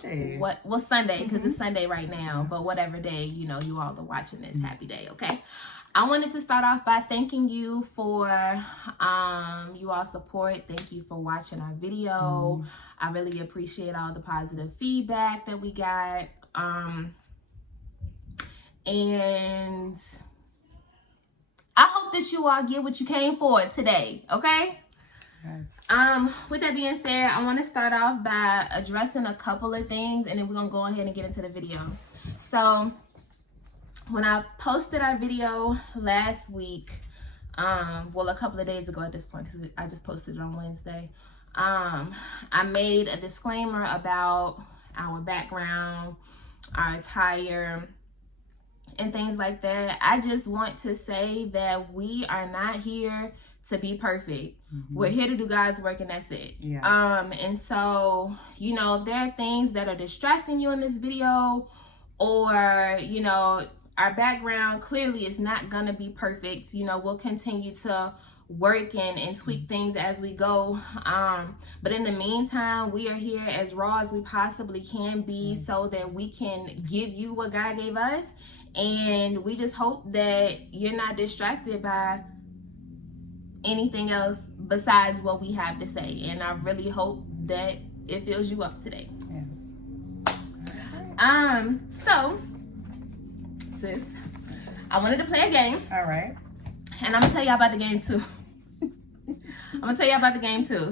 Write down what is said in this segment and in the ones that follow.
Sunday. Well, Sunday, because it's Sunday right now, but whatever day, you all are watching this, happy day, okay? I wanted to start off by thanking you for you all support. Thank you for watching our video. I really appreciate all the positive feedback that we got. And I hope that you all get what you came for today, okay? Yes. With that being said, I want to start off by addressing a couple of things, and then we're gonna go ahead and get into the video. So when I posted our video last week, well, a couple of days ago at this point, because I just posted it on Wednesday, I made a disclaimer about our background, our attire, and things like that. I just want to say that we are not here to be perfect. We're here to do God's work, and that's it. Yeah. And so, if there are things that are distracting you in this video, or, our background clearly is not gonna be perfect. We'll continue to work and tweak things as we go. But in the meantime, we are here as raw as we possibly can be so that we can give you what God gave us. And we just hope that you're not distracted by anything else besides what we have to say. And I really hope that it fills you up today. Yes. So, sis, I wanted to play a game. All right. And I'm gonna tell y'all about the game too.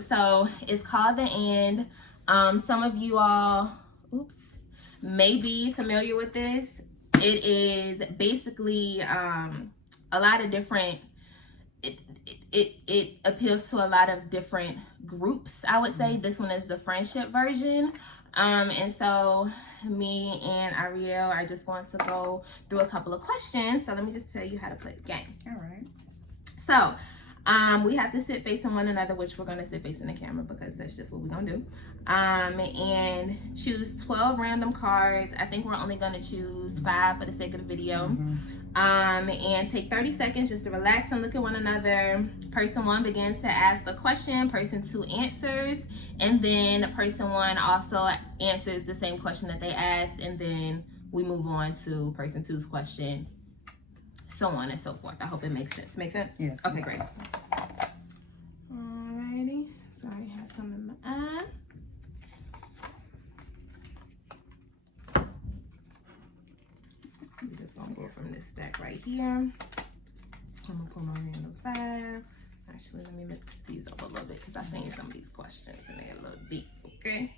So it's called The End. Some of you all, may be familiar with this. It is basically a lot of different, it appeals to a lot of different groups, I would say. This one is the friendship version. And so me and Ariel are just going to go through a couple of questions. So let me just tell you how to play the game. All right. So we have to sit facing one another, which we're going to sit facing the camera because that's just what we're going to do. And choose 12 random cards. I think we're only going to choose 5 for the sake of the video. And take 30 seconds just to relax and look at one another. Person 1 begins to ask a question. Person 2 answers. And then person 1 also answers the same question that they asked. And then we move on to person 2's question. So on and so forth. I hope it makes sense. Make sense? Yes. Okay, great. Alrighty. Sorry, I have some in my eye. I'm just gonna go from this stack right here. I'm gonna pull my random 5. Actually, let me mix these up a little bit because I've seen some of these questions and they're a little deep, okay?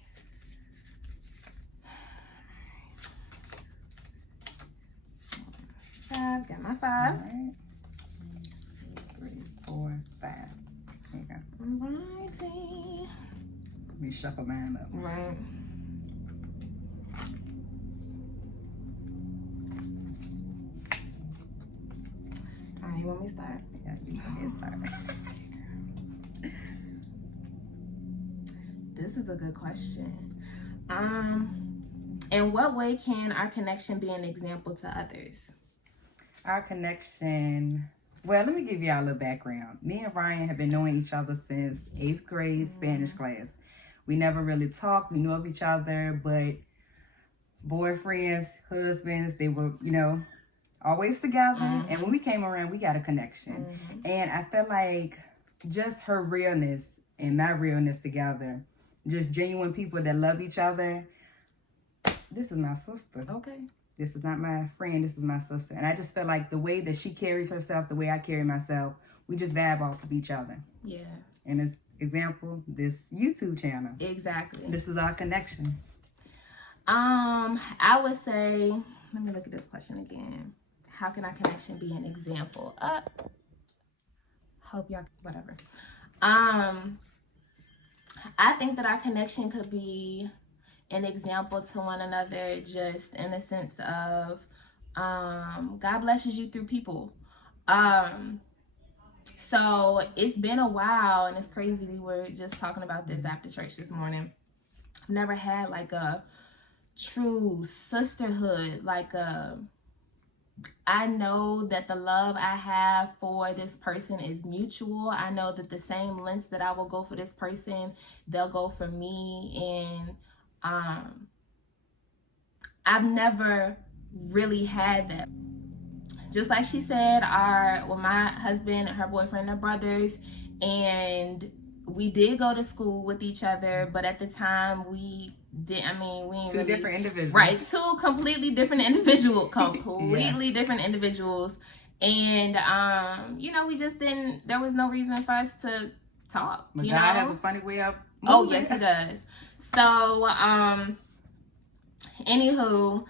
5, got my 5. All right. 1, 2, 3, 4, 5. There you go. Alrighty. Let me shuffle mine up. Right. Alright, you want me to start? Yeah, you can get started. This is a good question. In what way can our connection be an example to others? Our connection, well, let me give y'all a little background. Me and Ryan have been knowing each other since 8th grade Spanish class. We never really talked. We knew of each other, but boyfriends, husbands, they were, always together. And when we came around, we got a connection. And I felt like just her realness and my realness together, just genuine people that love each other. This is my sister. Okay. This is not my friend. This is my sister. And I just felt like the way that she carries herself, the way I carry myself, we just vibe off of each other. Yeah. And as example, this YouTube channel. Exactly. This is our connection. I would say, let me look at this question again. How can our connection be an example? Hope y'all, whatever. I think that our connection could be an example to one another, just in the sense of God blesses you through people. So it's been a while, and it's crazy. We were just talking about this after church this morning. I've never had like a true sisterhood, I know that the love I have for this person is mutual. I know that the same lengths that I will go for this person, they'll go for me. And I've never really had that. Just like she said, my husband and her boyfriend are brothers, and we did go to school with each other, but at the time we ain't two really, different individuals. Right, two completely different individuals, different individuals. And we just didn't, there was no reason for us to talk. But God has a funny way of moving. Oh, yes, he does. So, anywho,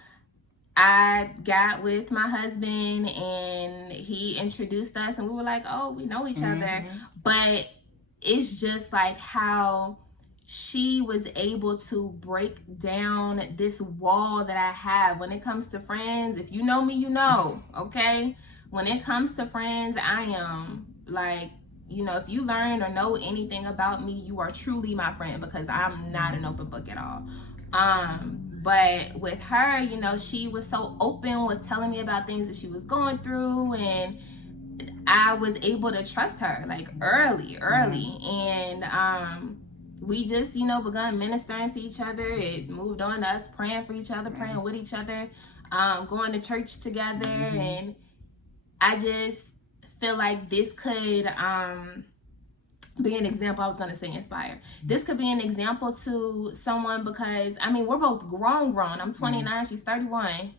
I got with my husband and he introduced us, and we were like, oh, we know each other. But it's just like how she was able to break down this wall that I have when it comes to friends. If you know me, you know, okay? When it comes to friends, I am like, if you learn or know anything about me, you are truly my friend, because I'm not an open book at all. But with her, she was so open with telling me about things that she was going through, and I was able to trust her like early. And we just, begun ministering to each other. It moved on to us praying for each other, praying with each other, going to church together. And I just feel like this could be an example. I was going to say inspire. This could be an example to someone, because we're both grown. I'm 29, she's 31.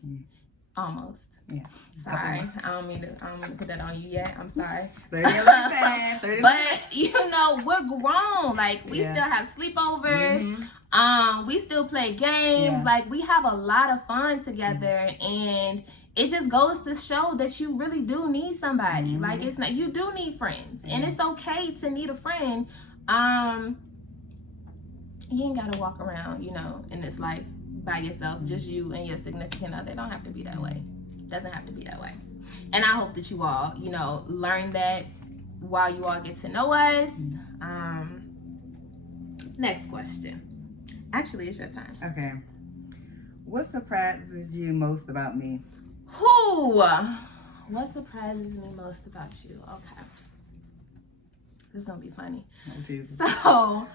Almost. Yeah. Sorry. I don't mean to put that on you yet. I'm sorry. 30. But we're grown. Like, we still have sleepovers. We still play games. Yeah. Like, we have a lot of fun together, and it just goes to show that you really do need somebody. Like, it's not, you do need friends, and it's okay to need a friend. You ain't gotta walk around, in this life by yourself, just you and your significant other. It don't have to be that way. Doesn't have to be that way. And I hope that you all, learn that while you all get to know us. Next question. Actually, it's your time. Okay. What surprises you most about me? What surprises me most about you? Okay. This is gonna be funny. Oh, Jesus. So,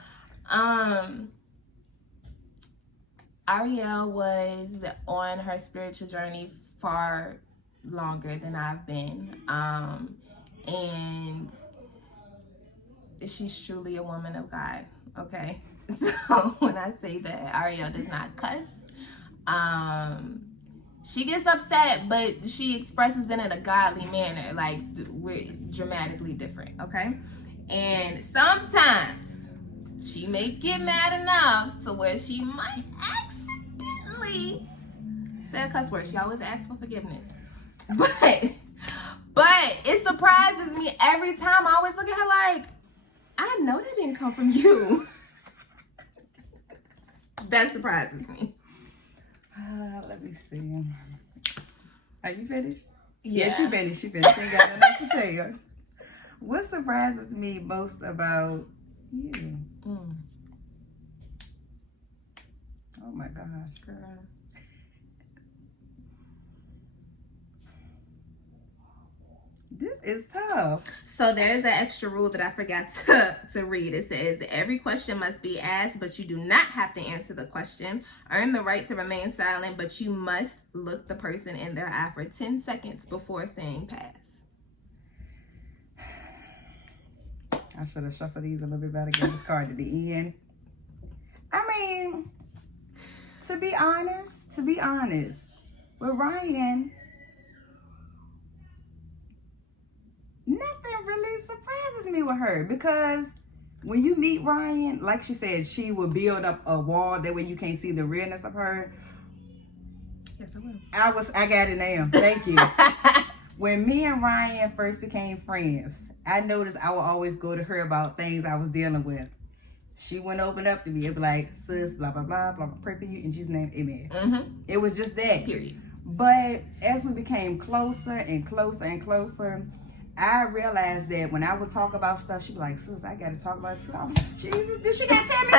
Ariel was on her spiritual journey far longer than I've been. And she's truly a woman of God. Okay. So when I say that, Ariel does not cuss. She gets upset, but she expresses it in a godly manner. Like, we're dramatically different, okay? And sometimes she may get mad enough to where she might accidentally say a cuss word. She always asks for forgiveness. But it surprises me every time. I always look at her like, I know that didn't come from you. That surprises me. Let me see. Are you finished? Yeah, she finished. She ain't got nothing else to share. What surprises me most about you? Oh my gosh, girl. This is tough. So there's an extra rule that I forgot to read. It says, every question must be asked, but you do not have to answer the question. Earn the right to remain silent, but you must look the person in their eye for 10 seconds before saying pass. I should have shuffled these a little bit better. Get this card to the end. To be honest, with Ryan, nothing really surprises me with her, because when you meet Ryan, like she said, she will build up a wall that way you can't see the realness of her. Yes, I will. I got it now. Thank you. When me and Ryan first became friends, I noticed I would always go to her about things I was dealing with. She wouldn't open up to me. It'd be like, sis, blah, blah, blah, blah, blah, pray for you in Jesus' name, amen. It was just that. Period. But as we became closer and closer and closer, I realized that when I would talk about stuff, she'd be like, sis, I got to talk about it too. I was like, Jesus, did she got to tell me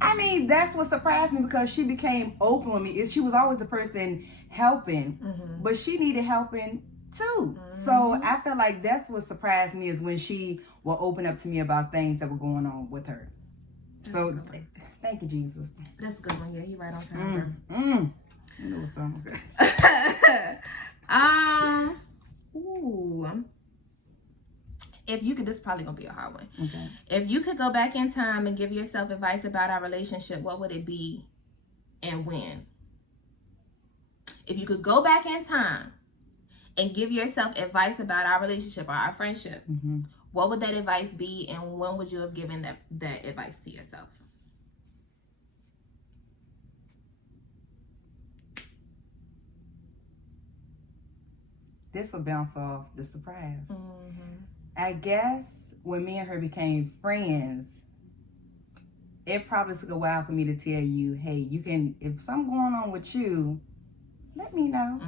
something? That's what surprised me, because she became open with me. She was always the person helping, but she needed helping too. So I feel like that's what surprised me, is when she will open up to me about things that were going on with her. So Thank you, Jesus. That's a good one. Yeah, he right on time. You know something. Ooh. If you could, this is probably gonna be a hard one. Okay. If you could go back in time and give yourself advice about our relationship, what would it be and when? If you could go back in time and give yourself advice about our relationship or our friendship, what would that advice be, and when would you have given that advice to yourself? This will bounce off the surprise. I guess when me and her became friends, it probably took a while for me to tell you, hey, you can, if something going on with you, let me know.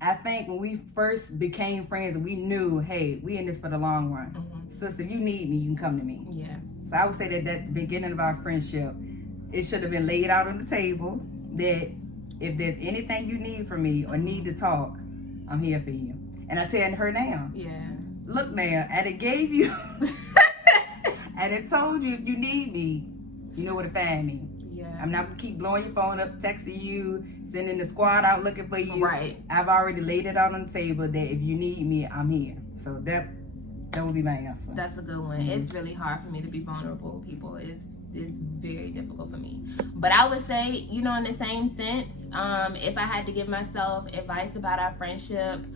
I think when we first became friends, we knew, hey, we in this for the long run. Sister, if you need me, you can come to me. Yeah. So I would say that the beginning of our friendship, it should have been laid out on the table that if there's anything you need from me or need to talk, I'm here for you. And I tell her now. Yeah. Look now, and it gave you, and it told you if you need me, you know where to find me. Yeah. I'm not gonna keep blowing your phone up, texting you, sending the squad out looking for you. Right. I've already laid it out on the table that if you need me, I'm here. So that would be my answer. That's a good one. It's really hard for me to be vulnerable with people. It's very difficult for me. But I would say, you know, in the same sense, if I had to give myself advice about our friendship,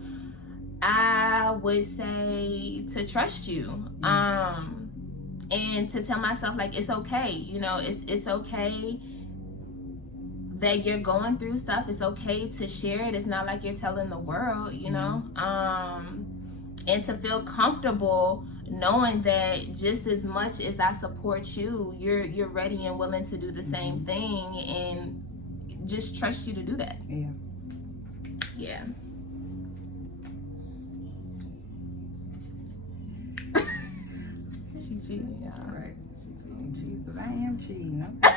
I would say to trust you. And to tell myself, like, it's okay. You know, it's okay that you're going through stuff. It's okay to share it. It's not like you're telling the world, you know. And to feel comfortable knowing that just as much as I support you, you're ready and willing to do the same thing, and just trust you to do that. Yeah. She cheating, y'all. Right. Jesus, I am cheating. Okay.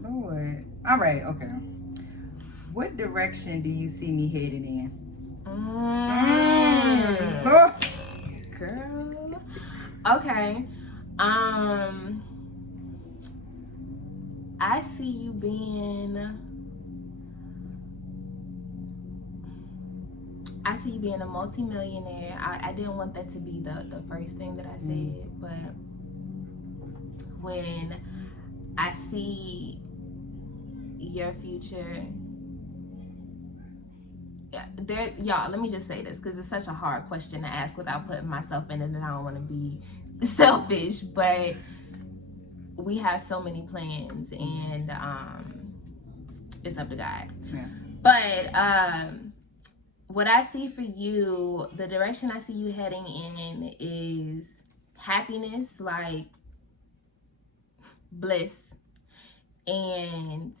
Lord. All right. Okay. What direction do you see me headed in? Girl. Okay. I see you being a multimillionaire. I didn't want that to be the first thing that I said, but when I see your future, y'all, let me just say this, because it's such a hard question to ask without putting myself in it, and I don't want to be selfish, but we have so many plans, and it's up to God. But what I see for you, the direction I see you heading in is happiness, like bliss, and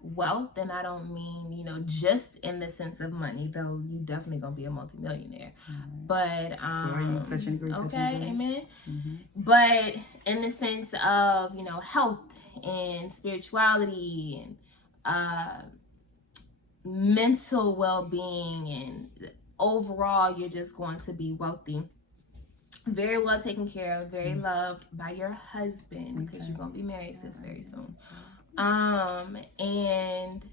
wealth. And I don't mean, you know, just in the sense of money, though you definitely gonna be a multimillionaire. But so are you touching agree? Okay, amen. But in the sense of, you know, health and spirituality and mental well-being, and overall you're just going to be wealthy, very well taken care of, very loved by your husband, because you're gonna be married, sis, very soon. And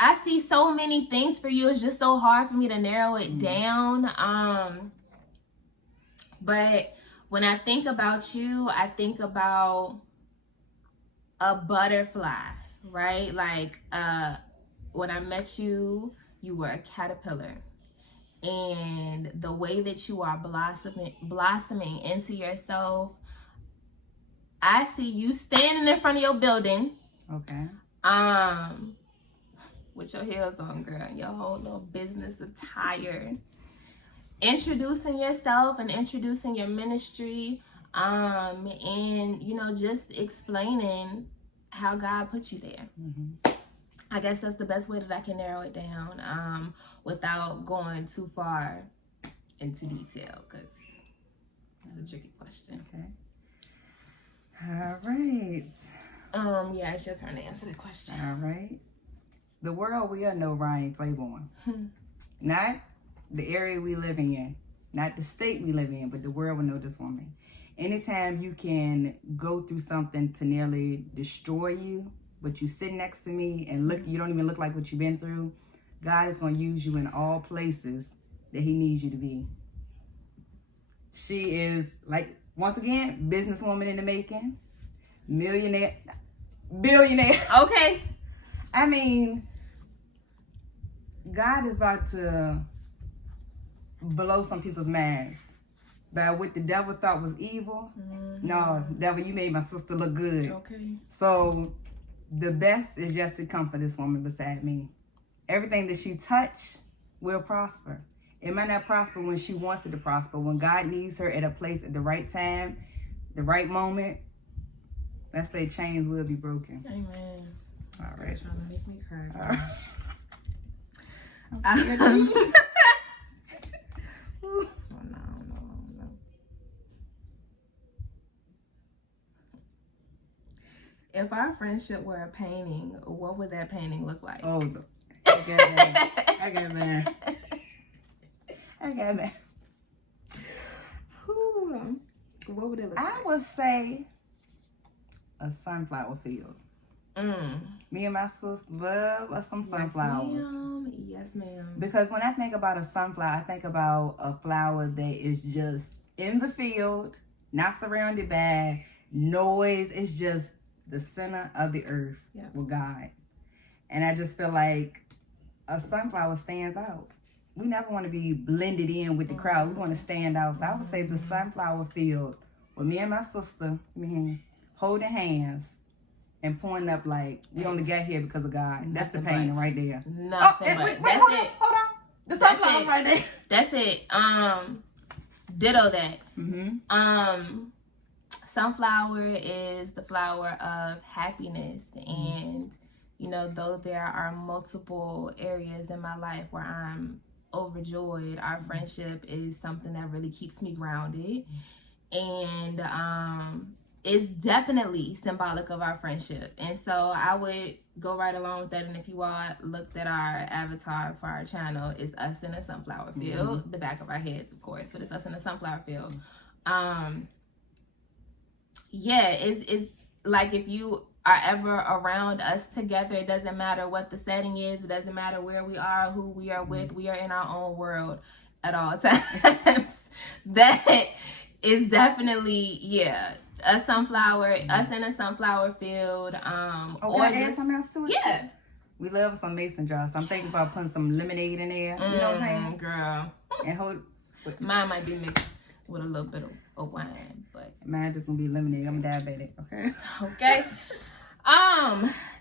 I see so many things for you. It's just so hard for me to narrow it down. But when I think about you, I think about a butterfly, right? Like when I met you, you were a caterpillar, and the way that you are blossoming into yourself, I see you standing in front of your building, with your heels on, girl, your whole little business attire, introducing yourself and introducing your ministry, and, you know, just explaining how God put you there. I guess that's the best way that I can narrow it down, without going too far into detail, because it's a tricky question. All right. Yeah, it's your turn to answer the question. All right. The world will know Ryan Claiborne. Not the area we live in, not the state we live in, but the world will know this woman. anytime you can go through something to nearly destroy you, but you sit next to me and look, you don't even look like what you've been through, God is going to use you in all places that he needs you to be. She is, like, once again, businesswoman in the making, millionaire, billionaire. Okay. I mean, God is about to blow some people's minds by what the devil thought was evil. No, devil, you made my sister look good. Okay. So the best is yet to come for this woman beside me. Everything that she touch will prosper. It might not prosper when she wants it to prosper. When God needs her at a place at the right time, the right moment, let's say chains will be broken. Amen. All right. Trying to make me cry. All right. I'm scared of you. Oh, no. If our friendship were a painting, what would that painting look like? Oh, I got mad. Ooh, what would it look I like? would say a sunflower field. Me and my sis love some sunflowers. Yes, ma'am. Because when I think about a sunflower, I think about a flower that is just in the field, not surrounded by noise. It's just the center of the earth with God. And I just feel like a sunflower stands out. We never want to be blended in with the crowd. We want to stand out. So I would say the sunflower field with me and my sister, holding hands and pointing up like we only got here because of God. That's the painting right there. Nothing but that's it. Hold on. The sunflower right there. That's it. Ditto that. Sunflower is the flower of happiness, and though there are multiple areas in my life where I'm overjoyed, our friendship is something that really keeps me grounded, and it's definitely symbolic of our friendship. And so I would go right along with that. And if you all looked at our avatar for our channel, it's us in a sunflower field. The back of our heads, of course, but it's us in a sunflower field. It's like if you are ever around us together, it doesn't matter what the setting is, it doesn't matter where we are, who we are with, we are in our own world at all times. That is definitely, a sunflower, us in a sunflower field. Can I add something else to it? Yeah. We love some mason jars, so I'm thinking about putting some lemonade in there. You know what I'm saying? Girl. And mine might be mixed with a little bit of wine, but mine just gonna be lemonade. I'm diabetic, okay? Okay.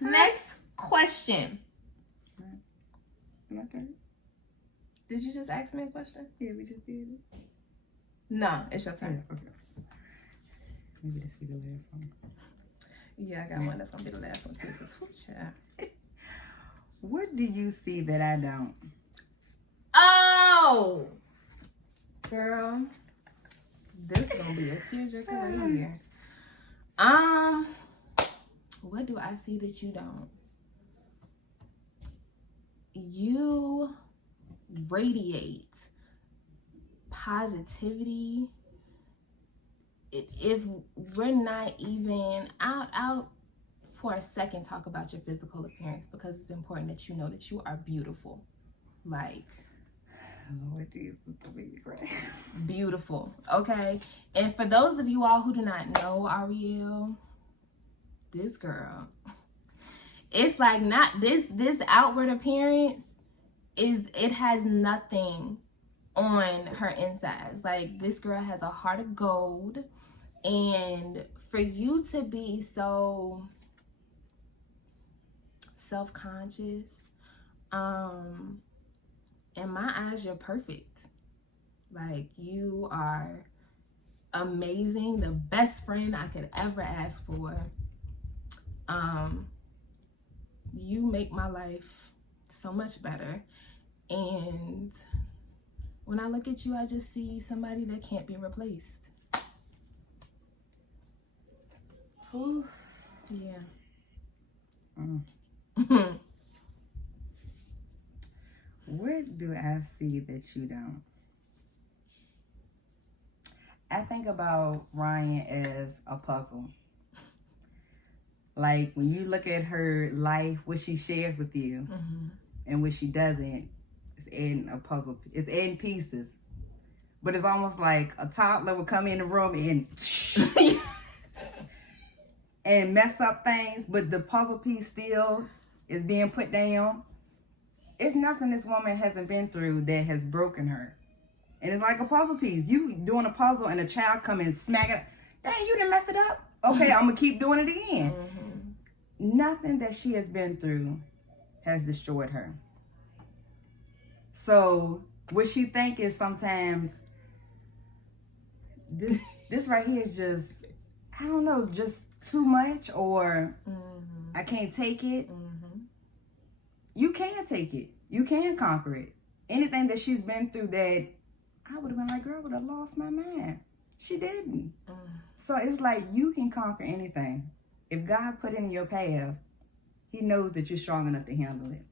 Next question. Okay. Did you just ask me a question? Yeah, we just did it. No, it's your turn. Yeah, okay. Maybe this will be the last one. Yeah, I got one that's gonna be the last one too. What do you see that I don't? Oh, girl, this is gonna be a tearjerker right here. What do I see that you don't? You radiate positivity. If we're not even out for a second, talk about your physical appearance, because it's important that you know that you are beautiful. Like, Lord Jesus, don't make me cry. Beautiful, okay? And for those of you all who do not know Ariel, this girl, it's like not this outward appearance it has nothing on her insides. Like, this girl has a heart of gold, and for you to be so self-conscious, in my eyes, you're perfect. Like, you are amazing, the best friend I could ever ask for. You make my life so much better. And when I look at you, I just see somebody that can't be replaced. Ooh. Yeah. What do I see that you don't? I think about Ryan as a puzzle. Like when you look at her life, what she shares with you, and what she doesn't, it's in a puzzle. It's in pieces. But it's almost like a toddler would come in the room and and mess up things, but the puzzle piece still is being put down. It's nothing this woman hasn't been through that has broken her. And it's like a puzzle piece. You doing a puzzle and a child come and smack it. Dang, you didn't mess it up. Okay, I'm going to keep doing it again. Nothing that she has been through has destroyed her. So what she think is sometimes, this right here is just, I don't know, just too much, or I can't take it. You can take it. You can conquer it. Anything that she's been through that I would have been like, girl, I would have lost my mind. She didn't. So it's like you can conquer anything. If God put it in your path, he knows that you're strong enough to handle it.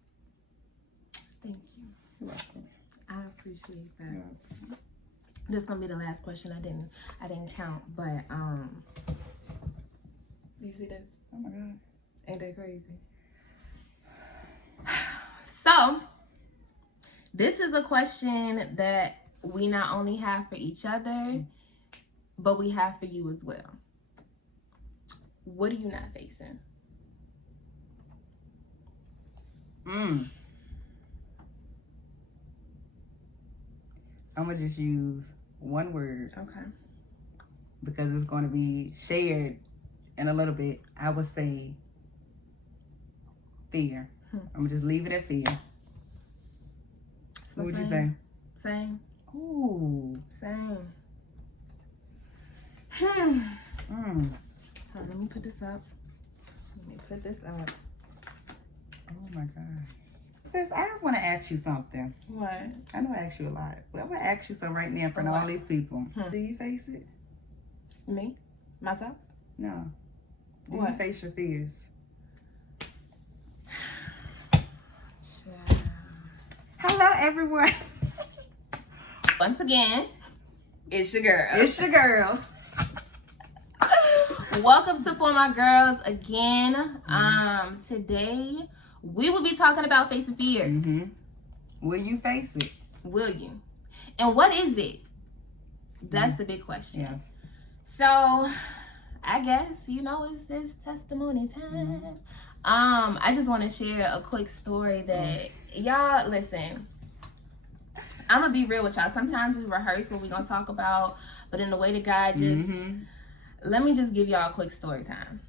Thank you. You're welcome. I appreciate that. Yeah. This is gonna be the last question. I didn't count, but you see this? Oh my God. Ain't that crazy? So this is a question that we not only have for each other, but we have for you as well. What are you not facing? I'm gonna just use one word. Okay. Because it's going to be shared in a little bit. I would say fear. I'm gonna just leave it at fear. What would you say? Same. Ooh. Same. Hold on, let me put this up. Oh my gosh. Sis, I want to ask you something. What? I know I ask you a lot. But I'm going to ask you something right now in front of all these people. Do you face it? Me? Myself? No. Do What? you face your fears? Hello, everyone. Once again, it's your girl. It's your girl. Welcome to For My Girls again. Today we will be talking about facing fears. Will you face it? Will you? And what is it? That's the big question. Yes. So I guess, it's testimony time. I just want to share a quick story that y'all listen. I'm gonna be real with y'all. Sometimes we rehearse what we're gonna talk about, but in the way that God just let me just give y'all a quick story time.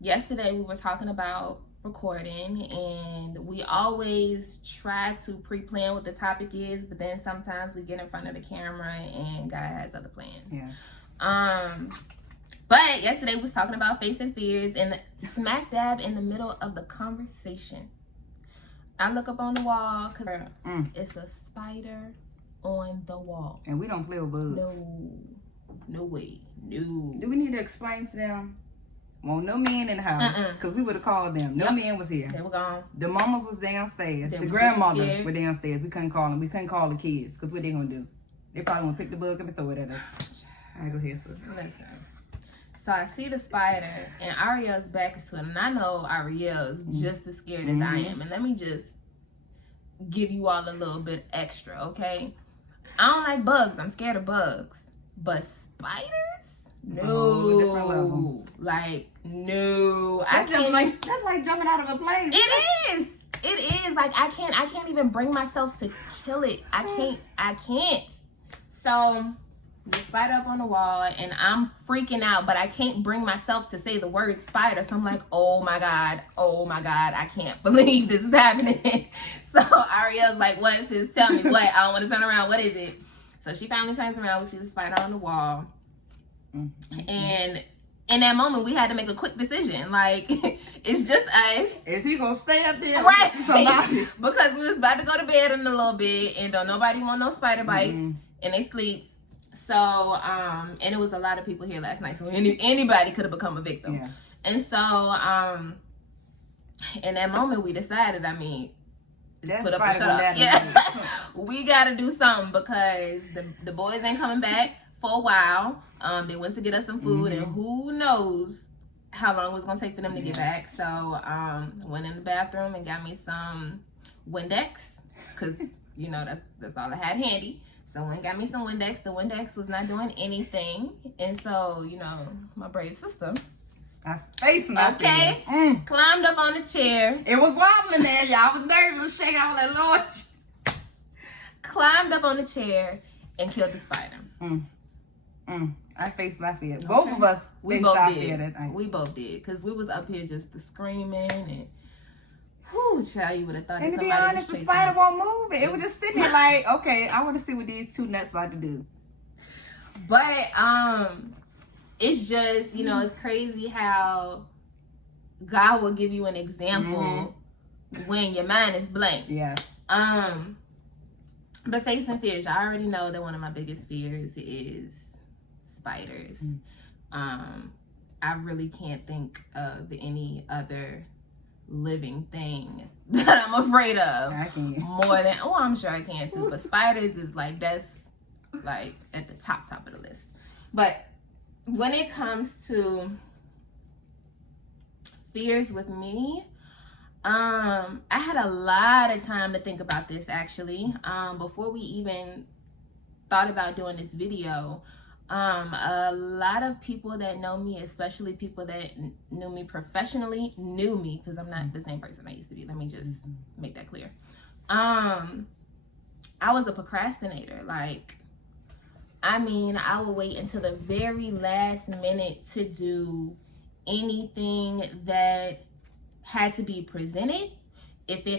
Yesterday we were talking about recording, and we always try to pre-plan what the topic is, but then sometimes we get in front of the camera and God has other plans. Yeah. But yesterday we was talking about facing fears, and smack dab in the middle of the conversation, I look up on the wall because it's a spider on the wall. And we don't play with bugs. No way. No. Do we need to explain to them? Well, no men in the house, because we would have called them. No men was here. They were gone. The mamas was downstairs. The grandmothers were downstairs. We couldn't call them. We couldn't call the kids, because what they gonna do? They probably gonna pick the bug up and throw it at us. All right, go ahead, sis. Listen. So I see the spider, and Ariel's back is to it, and I know Ariel's just as scared as I am. And let me just give you all a little bit extra, okay? I don't like bugs. I'm scared of bugs. But spiders? No. Different level. Like, no. That's like jumping out of a plane. It is. Like, I can't even bring myself to kill it. I can't. So the spider up on the wall, and I'm freaking out, but I can't bring myself to say the word spider. So I'm like, oh my God, I can't believe this is happening. So Ariel's like, what is this? Tell me what? I don't want to turn around. What is it? So she finally turns around. We see the spider on the wall. And in that moment, we had to make a quick decision. Like, it's just us. Is he gonna stay up there? Right. Somebody? Because we was about to go to bed in a little bit, and don't nobody want no spider bites, and they sleep. So, and it was a lot of people here last night, so anybody could have become a victim. Yeah. And so, in that moment, we decided, That's put up a shut up. Yeah. We got to do something, because the boys ain't coming back for a while. They went to get us some food, and who knows how long it was gonna take for them to get back. So went in the bathroom and got me some Windex, because you know that's all I had handy. So I went and got me some Windex. The Windex was not doing anything, and so you know my brave sister, I face my climbed up on the chair. It was wobbling there, y'all. I was nervous, I was shaking. I was like, Lord. Climbed up on the chair and killed the spider. I faced my fear. Both of us. We both did. We both did, because we was up here just screaming and. Whew, child, you would have thought. And to be honest, the spider won't move. It was just sitting there like, okay, I want to see what these two nuts about to do. But it's just, you know, it's crazy how God will give you an example when your mind is blank. Yeah. But facing fears, I already know that one of my biggest fears is spiders. I really can't think of any other living thing that I'm afraid of. I can. More than, oh, I'm sure I can too. But spiders is like, that's like at the top of the list. But when it comes to fears with me, I had a lot of time to think about this actually. Before we even thought about doing this video, a lot of people that know me, especially people that knew me professionally, knew me, because I'm not the same person I used to be. Let me just make that clear. I was a procrastinator. Like, I mean, I would wait until the very last minute to do anything that had to be presented. If I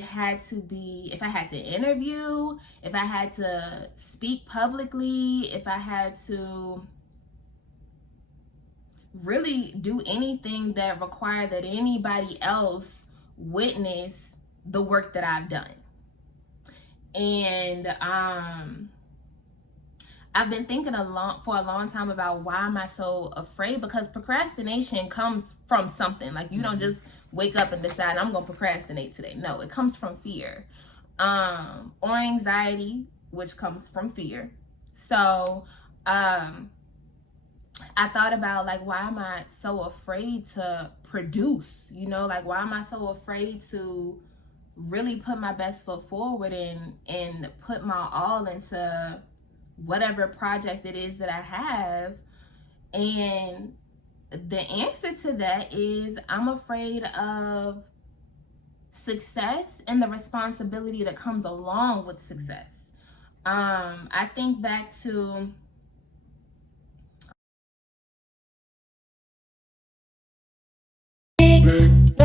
had to interview, if I had to speak publicly, if I had to really do anything that required that anybody else witness the work that I've done. And I've been thinking for a long time about why am I so afraid, because procrastination comes from something. Like, you don't just wake up and decide I'm gonna procrastinate today. No, it comes from fear, or anxiety, which comes from fear. So I thought about, like, why am I so afraid to produce? You know, like, why am I so afraid to really put my best foot forward and put my all into whatever project it is that I have? And the answer to that is I'm afraid of success and the responsibility that comes along with success. I think back to Big